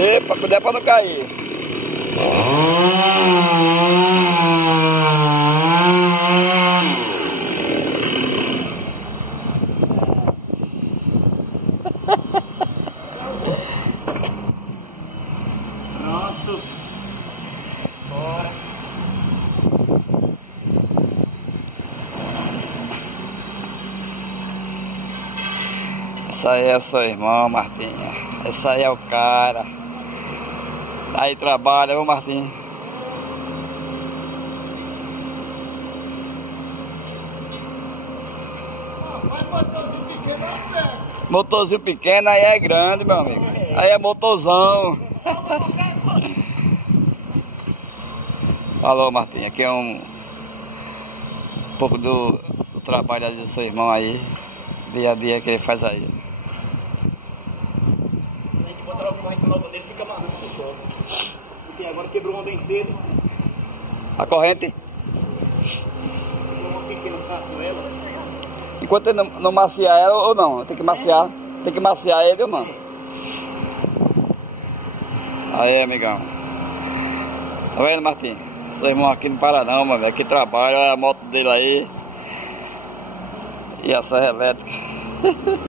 Epa, cuidado pra não cair. Pronto. Bora. Essa aí é sua irmã, Martinha. Essa aí é o cara. Aí trabalha, viu, Martinho? Motorzinho pequeno aí é grande, meu amigo. Aí é motorzão. Falou, Martinho. Aqui é um pouco do trabalho ali do seu irmão aí. Dia a dia que ele faz aí. A gente bota logo a corrente nova dele, fica amarrando no solo. Porque agora quebrou uma bem cedo. A corrente? Quebrou uma pequena com ela. Enquanto ele não maciar ela ou não? Tem que maciar. Tem que maciar ele ou não? Aí, amigão. Tá vendo, Martinho? Seu irmão aqui não para não, mano. Aqui trabalha, a moto dele aí. E a serra elétrica.